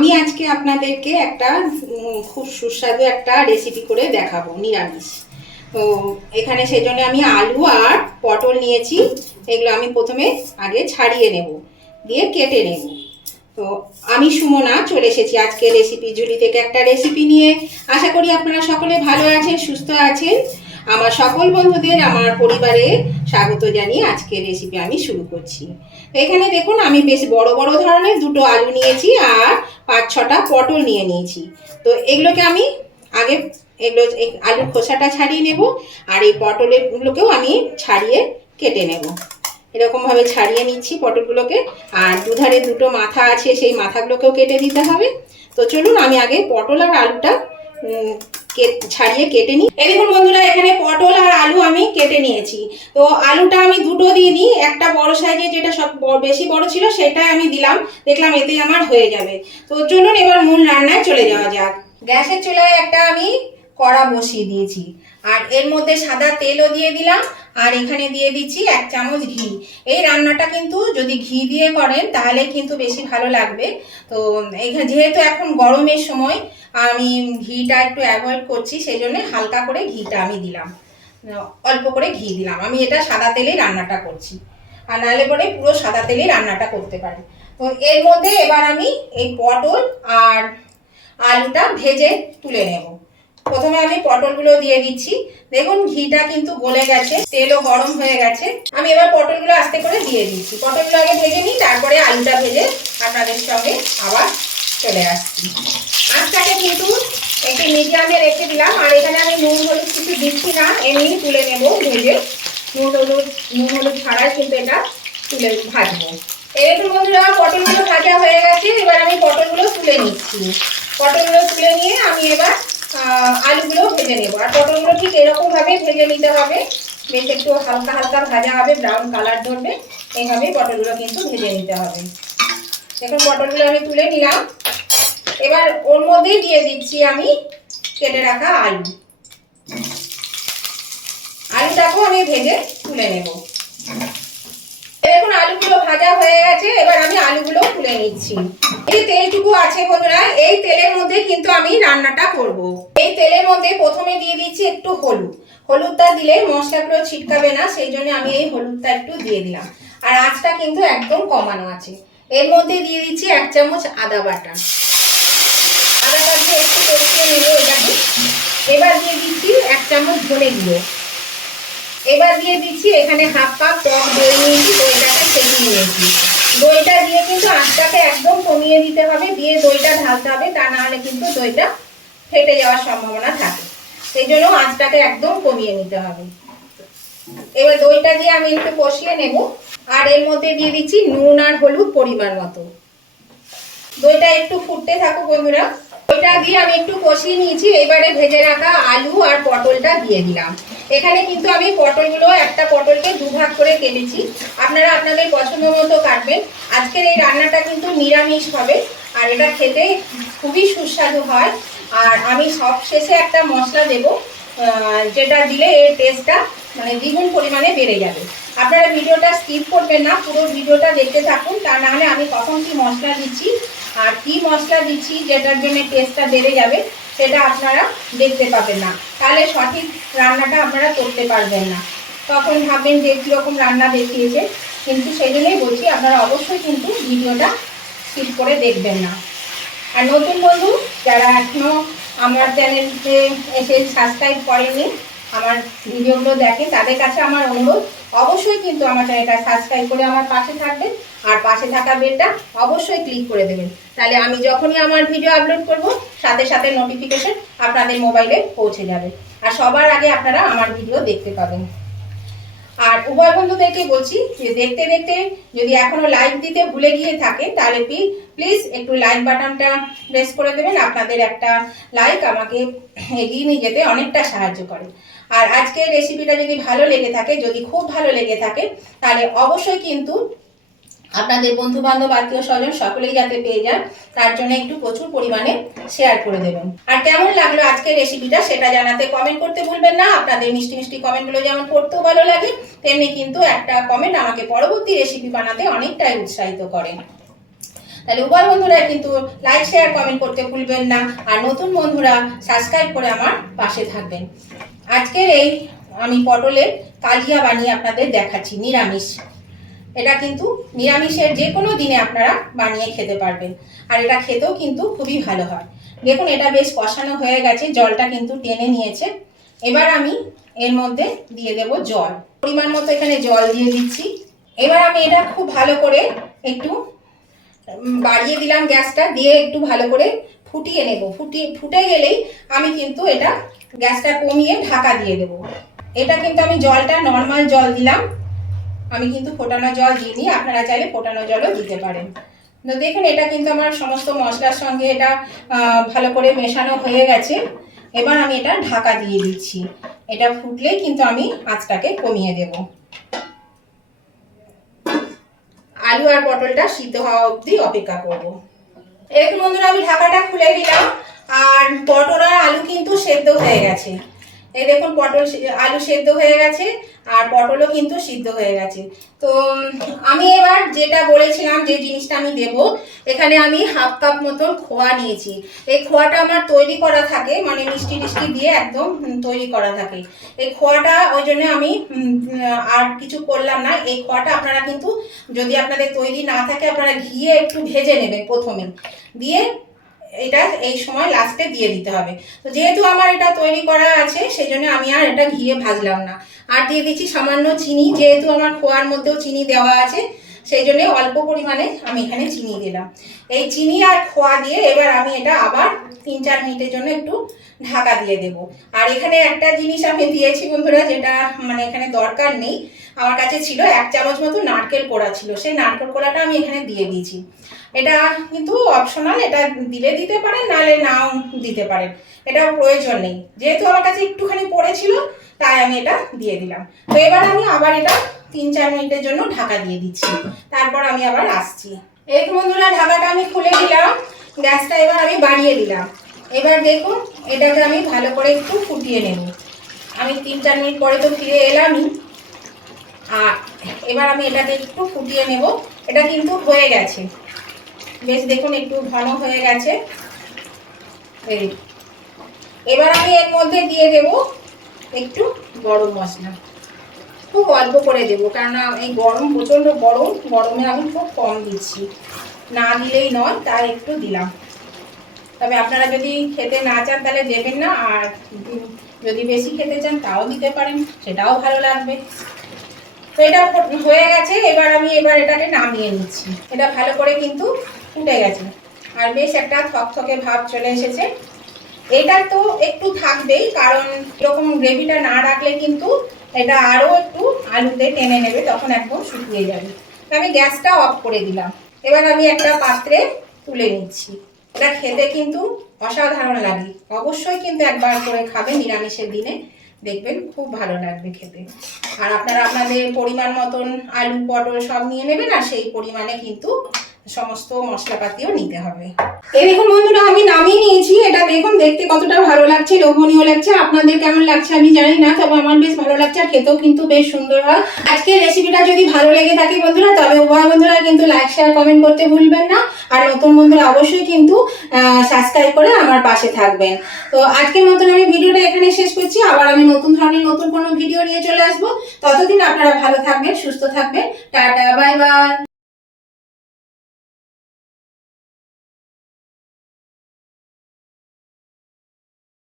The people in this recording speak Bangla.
আমি আজকে আপনাদেরকে একটা খুব সুস্বাদু একটা রেসিপি করে দেখাবো নিরামিষ। তো এখানে সেজন্য আমি আলু আর পটল নিয়েছি। এগুলো আমি প্রথমে আগে ছাড়িয়ে নেব, দিয়ে কেটে নেব। তো আমি সুমনা চলে এসেছি আজকে রেসিপি ঝুলি থেকে একটা রেসিপি নিয়ে। আশা করি আপনারা সকলে ভালো আছেন, সুস্থ আছেন। আমার সকল বন্ধুদের আমার পরিবারে স্বাগত জানিয়ে আজকে রেসিপি আমি শুরু করছি। এখানে দেখুন আমি বেশ বড় বড় ধরনের দুটো আলু নিয়েছি আর 5-6টা পটল নিয়ে নিয়েছি। তো এগুলোকে আমি আগে আলুর খোসাটা ছাড়িয়ে নেব, আর এই পটলগুলোকেও আমি ছাড়িয়ে কেটে নেব। এরকমভাবে ছাড়িয়ে নিচ্ছি পটলগুলোকে। আর দুধারে দুটো মাথা আছে, সেই মাথাগুলোকেও কেটে দিতে হবে। তো চলুন আমি আগে পটল আর আলুটা ছাড়িয়ে কেটে নিই। এই দেখুন বন্ধুরা, এখানে পটল আর আলু আমি কেটে নিয়েছি। তো আলুটা আমি দুটো দিয়ে নিই, একটা বড় সাইজে যেটা সব বেশি বড় ছিল সেটাই আমি দিলাম, দেখলাম এতেই আমার হয়ে যাবে। তো চলুন এবার মূল রান্নায় চলে যাওয়া যাক। গ্যাসের চুলায় একটা আমি কড়া বসিয়ে দিয়েছি, আর এর মধ্যে সাদা তেলও দিয়ে দিলাম, আর এখানে দিয়ে দিচ্ছি 1 চামচ ঘি। এই রান্নাটা কিন্তু যদি ঘি দিয়ে করেন তাহলে কিন্তু বেশি ভালো লাগবে। তো এখানে যেহেতু এখন গরমের সময় আমি ঘিটা একটু অ্যাভয়েড করছি, সেই জন্য হালকা করে ঘিটা আমি দিলাম, অল্প করে ঘি দিলাম। আমি এটা সাদা তেলেই রান্নাটা করছি, আর নাহলে পরে পুরো সাদা তেলেই রান্নাটা করতে পারি। তো এর মধ্যে এবার আমি এই পটল আর আলুটা ভেজে তুলে নেব। প্রথমে আমি পটলগুলো দিয়ে দিচ্ছি। দেখুন ঘিটা কিন্তু গলে গেছে, তেলও গরম হয়ে গেছে। আমি এবার পটলগুলো আস্তে করে দিয়ে দিচ্ছি। পটলগুলো আগে ভেজে নিই, তারপরে আলুটা ভেজে আপনাদের সঙ্গে আবার চলে আসছি। আঁচটাকে কিন্তু একটু মিডিয়ামে রেখে দিলাম, আর এখানে আমি নুন হলুদ কিছু দিচ্ছি না, এমনি তুলে নেব ভেজে। নুন হলুদ ছাড়াই কিন্তু এটা তুলে ভাজবো। এরকম বন্ধুরা পটলগুলো ভাজা হয়ে গেছে, এবার আমি পটলগুলো তুলে নিচ্ছি। পটলগুলো তুলে নিয়ে আমি এবার আলুগুলো ভেজে নেব। আর পটলগুলো ঠিক এরকমভাবে ভেজে নিতে হবে, বেশ একটু হালকা হালকা ভাজা হবে, ব্রাউন কালার ধরবে, এইভাবেই পটলগুলো কিন্তু ভেজে নিতে হবে। দেখুন পটলগুলো আমি তুলে নিলাম। এবার ওর মধ্যে দিয়ে দিচ্ছি আমি কেটে রাখা আলু। আলুটাকেও আমি ভেজে তুলে নেব। দেখুন আলুগুলো ভাজা হয়ে গেছে, এবার আমি আলুগুলো তুলে নিচ্ছি। এই তেলটুকু আছে বন্ধুরা, এই তেলের মধ্যে কিন্তু আমি রান্নাটা করব। এই তেলের মধ্যে প্রথমে দিয়ে দিচ্ছি একটু হলুদ। হলুদটা দিলে মশলাগুলো ছিটকাবে না, সেই জন্য আমি এই হলুদটা একটু দিয়ে দিলাম। আর আঁচটা কিন্তু একদম কমানো আছে। এর মধ্যে দিয়ে দিচ্ছি 1 চামচ আদা বাটা। আদাটা দিয়ে একটু কষিয়ে নেব এটাকে। এবার দিয়ে দিচ্ছি 1 চামচ ধনে গুঁড়ো। এবার দিয়ে দিচ্ছি এখানে হাফ কাপ টক দই নিয়েছি, দইটাকে ছেঁকে নিয়েছি। দইটা দিয়ে কিন্তু আঁচটাকে একদম কমিয়ে দিতে হবে, দিয়ে দইটা ঢালতে হবে, তা না হলে কিন্তু দইটা ফেটে যাওয়ার সম্ভাবনা থাকে। সেই জন্য আঁচটাকে একদম কমিয়ে নিতে হবে। এবার দইটা দিয়ে আমি একটু কষিয়ে নেব, আর এর মধ্যে দিয়ে দিচ্ছি নুন আর হলুদ পরিমাণ মতো। দইটা একটু ফুটতে থাকুক বন্ধুরা। দইটা দিয়ে আমি একটু কষিয়ে নিয়েছি। এবারে ভেজে রাখা আলু আর পটলটা দিয়ে দিলাম। এখানে কিন্তু আমি পটলগুলো, একটা পটলকে দুভাগ করে কেটেছি, আপনারা আপনাদের পছন্দ মতো কাটবেন। আজকের এই রান্নাটা কিন্তু নিরামিষ হবে, আর এটা খেতে খুবই সুস্বাদু হয়। আর আমি সব শেষে একটা মশলা দেব, যেটা দিলে এর টেস্টটা মানে দ্বিগুণ পরিমাণে বেড়ে যাবে। আপনারা ভিডিওটা স্কিপ করবেন না, পুরো ভিডিওটা দেখতে থাকুন, তা না হলে আমি কখন কি মশলা দিচ্ছি আর কি মশলা দিচ্ছি যেটার জন্য টেস্টটা বেড়ে যাবে সেটা আপনারা দেখতে পাবেন না, তাহলে সঠিক রান্নাটা আপনারা করতে পারবেন না। তখন ভাববেন যে কীরকম রান্না দেখিয়েছে। কিন্তু সেই জন্যই বলছি আপনারা অবশ্যই কিন্তু ভিডিওটা স্কিপ করে দেখবেন না। আর নতুন বন্ধু যারা এখনও আমার চ্যানেলকে এসে সাবস্ক্রাইব করেননি, আমার ভিডিওগুলো দেখেন, তাদের কাছে আমার অনুরোধ অবশ্যই কিন্তু আমার চ্যানেলটা সাবস্ক্রাইব করে আমার পাশে থাকবেন, আর পাশে থাকা বেলটা অবশ্যই ক্লিক করে দেবেন। তাহলে আমি যখনই আমার ভিডিও আপলোড করব সাথে সাথে নোটিফিকেশন আপনাদের মোবাইলে পৌঁছে যাবে, আর সবার আগে আপনারা আমার ভিডিও দেখতে পাবেন। আর উভয় বন্ধুদেরকে বলছি যে দেখতে দেখতে যদি এখনো লাইক দিতে ভুলে গিয়ে থাকে তাহলে প্লিজ একটু লাইক বাটনটা প্রেস করে দেবেন। আপনাদের একটা লাইক আমাকে এগিয়ে নিয়ে যেতে অনেকটা সাহায্য করে। আর আজকের রেসিপিটা যদি ভালো লেগে থাকে, যদি খুব ভালো লেগে থাকে, তাহলে অবশ্যই কিন্তু আপনাদের বন্ধু বান্ধব আত্মীয় স্বজন সকলেই যাতে পেয়ে যান, তার জন্য একটু প্রচুর পরিমাণে শেয়ার করে দেবেন। আর কেমন লাগলো আজকের রেসিপিটা সেটা জানাতে কমেন্ট করতে ভুলবেন না। আপনাদের মিষ্টি মিষ্টি কমেন্টগুলো যেমন পড়তেও ভালো লাগে, তেমনি কিন্তু একটা কমেন্ট আমাকে পরবর্তী রেসিপি বানাতে অনেকটাই উৎসাহিত করে। তাহলে উভয় বন্ধুরা কিন্তু লাইক শেয়ার কমেন্ট করতে ভুলবেন না, আর নতুন বন্ধুরা সাবস্ক্রাইব করে আমার পাশে থাকবেন। আজকের এই আমি পটলের কালিয়া বানিয়ে আপনাদের দেখাচ্ছি, নিরামিষ। এটা কিন্তু নিরামিষের যে কোনো দিনে আপনারা বানিয়ে খেতে পারবেন, আর এটা খেতেও কিন্তু খুবই ভালো হয়। দেখুন এটা বেশ কষানো হয়ে গেছে, জলটা কিন্তু টেনে নিয়েছে। এবার আমি এর মধ্যে দিয়ে দেব জল, পরিমাণ মতো এখানে জল দিয়ে দিচ্ছি। এবার আমি এটা খুব ভালো করে একটু বাড়িয়ে দিলাম গ্যাসটা, দিয়ে একটু ভালো করে ফুটিয়ে নেব। ফুটে গেলেই আমি কিন্তু এটা গ্যাসটা কমিয়ে ঢাকা দিয়ে দেব। এটা কিন্তু আমি জলটা নর্মাল জল দিলাম, আমি কিন্তু ফোটানো জল দিইনি, আপনারা চাইলে ফোটানো জলও দিতে পারেন। তো দেখুন এটা কিন্তু আমার সমস্ত মশলার সঙ্গে এটা ভালো করে মেশানো হয়ে গেছে। এবার আমি এটা ঢাকা দিয়ে দিচ্ছি। এটা ফুটলেই কিন্তু আমি আঁচটাকে কমিয়ে দেব। আলু আর পটলটা সিদ্ধ হওয়া অবধি অপেক্ষা করব। দেখুন বন্ধুরা আমি ঢাকাটা খুলে দিলাম, আর পটল আর আলু কিন্তু সেদ্ধ হয়ে গেছে। এই দেখুন আলু সেদ্ধ হয়ে গেছে, আর পটলও কিন্তু সিদ্ধ হয়ে গেছে। তো আমি এবার যেটা বলেছিলাম যে জিনিসটা আমি দেব, এখানে আমি হাফ কাপ মতন খোয়া নিয়েছি। এই খোয়াটা আমার তৈরি করা থাকে, মানে মিষ্টি টিষ্টি দিয়ে একদম তৈরি করা থাকে এই খোয়াটা, ওই জন্য আমি আর কিছু করলাম না। এই খোয়াটা আপনারা কিন্তু যদি আপনাদের তৈরি না থাকে আপনারা ঘিয়ে একটু ভেজে নেবেন প্রথমে, দিয়ে এটা এই সময় লাস্টে দিয়ে দিতে হবে। তো যেহেতু আমার এটা তৈরি করা আছে সেই জন্য আমি আর এটা ঘিয়ে ভাজলাম না। আর দিয়ে দিচ্ছি সামান্য চিনি, যেহেতু আমার খোয়ার মধ্যেও চিনি দেওয়া আছে সেই জন্য অল্প পরিমাণে আমি এখানে চিনি দিলাম। এই চিনি আর খোয়া দিয়ে এবার আমি এটা আবার 3-4 মিনিটের জন্য একটু ঢাকা দিয়ে দেব। আর এখানে একটা জিনিস আমি দিয়েছি বন্ধুরা, যেটা মানে এখানে দরকার নেই, আমার কাছে ছিল 1 চামচ মতো নারকেল কোড়া ছিল, সেই নারকেল কোড়াটা আমি এখানে দিয়ে দিয়েছি। এটা কিন্তু অপশনাল, এটা দিলে দিতে পারেন, নাহলে নাও দিতে পারেন, এটা প্রয়োজন নেই। যেহেতু আমার কাছে একটুখানি পড়েছিল তাই আমি এটা দিয়ে দিলাম। তো এবার আমি আবার এটা 3-4 মিনিটের জন্য ঢাকা দিয়ে দিচ্ছি, তারপর আমি আবার আসছি। এই বন্ধুরা ঢাকাটা আমি খুলে দিলাম, গ্যাসটা এবার আমি বাড়িয়ে দিলাম। এবার দেখুন এটাকে আমি ভালো করে একটু ফুটিয়ে নেব। আমি 3-4 মিনিট পরে তো ফিরে এলামই, আর এবার আমি এটাকে একটু ফুটিয়ে নেব। এটা কিন্তু হয়ে গেছে বেশ, দেখুন একটু ঘন হয়ে গেছে। এবার আমি এর মধ্যে দিয়ে দেব একটু গরম মশলা, খুব অল্প করে দেবো, কেননা এই গরম প্রচণ্ড গরমে আমি খুব কম দিচ্ছি, না দিলেই নয়, তাই একটু দিলাম। তবে আপনারা যদি খেতে না চান তাহলে দেবেন না, আর যদি বেশি খেতে চান তাও দিতে পারেন, সেটাও ভালো লাগবে। তো এটা হয়ে গেছে, এবার আমি এটাকে নামিয়ে নিচ্ছি। এটা ভালো করে কিন্তু ফুটে গেছে, আর বেশ একটা থকথকে ভাব চলে এসেছে। এটা তো একটু থাকবেই, কারণ এরকম গ্রেভিটা না রাখলে কিন্তু এটা আরও একটু আলুতে টেনে নেবে, তখন একদম শুকিয়ে যাবে। আমি গ্যাসটা অফ করে দিলাম। এবার আমি একটা পাত্রে তুলে নিচ্ছি। এটা খেতে কিন্তু অসাধারণ লাগে, অবশ্যই কিন্তু একবার করে খাবেন নিরামিষের দিনে, দেখবেন খুব ভালো লাগবে খেতে। আর আপনারা আপনাদের পরিমাণ মতন আলু পটল সব নিয়ে নেবেন, আর সেই পরিমাণে কিন্তু সমস্ত মশলাপাতিও নিতে হবে। এই দেখুন বন্ধুরা আমি নামিয়ে নিয়েছি। এটা দেখুন দেখতে কতটা ভালো লাগছে, লোভনীয় লাগছে। আপনাদের কেমন লাগছে আমি জানি না, তবে আমার বেশ ভালো লাগছে, আর খেতেও কিন্তু বেশ সুন্দর হয়। আজকের রেসিপিটা যদি ভালো লেগে থাকে বন্ধুরা, তবে উভয় বন্ধুরা কিন্তু লাইক শেয়ার কমেন্ট করতে ভুলবেন না, আর নতুন বন্ধুরা অবশ্যই কিন্তু সাবস্ক্রাইব করে আমার পাশে থাকবেন। তো আজকের মতন আমি ভিডিওটা এখানে শেষ করছি। আবার আমি নতুন ধরনের নতুন কোনো ভিডিও নিয়ে চলে আসবো। ততদিন আপনারা ভালো থাকবেন, সুস্থ থাকবেন। Tata, bye bye.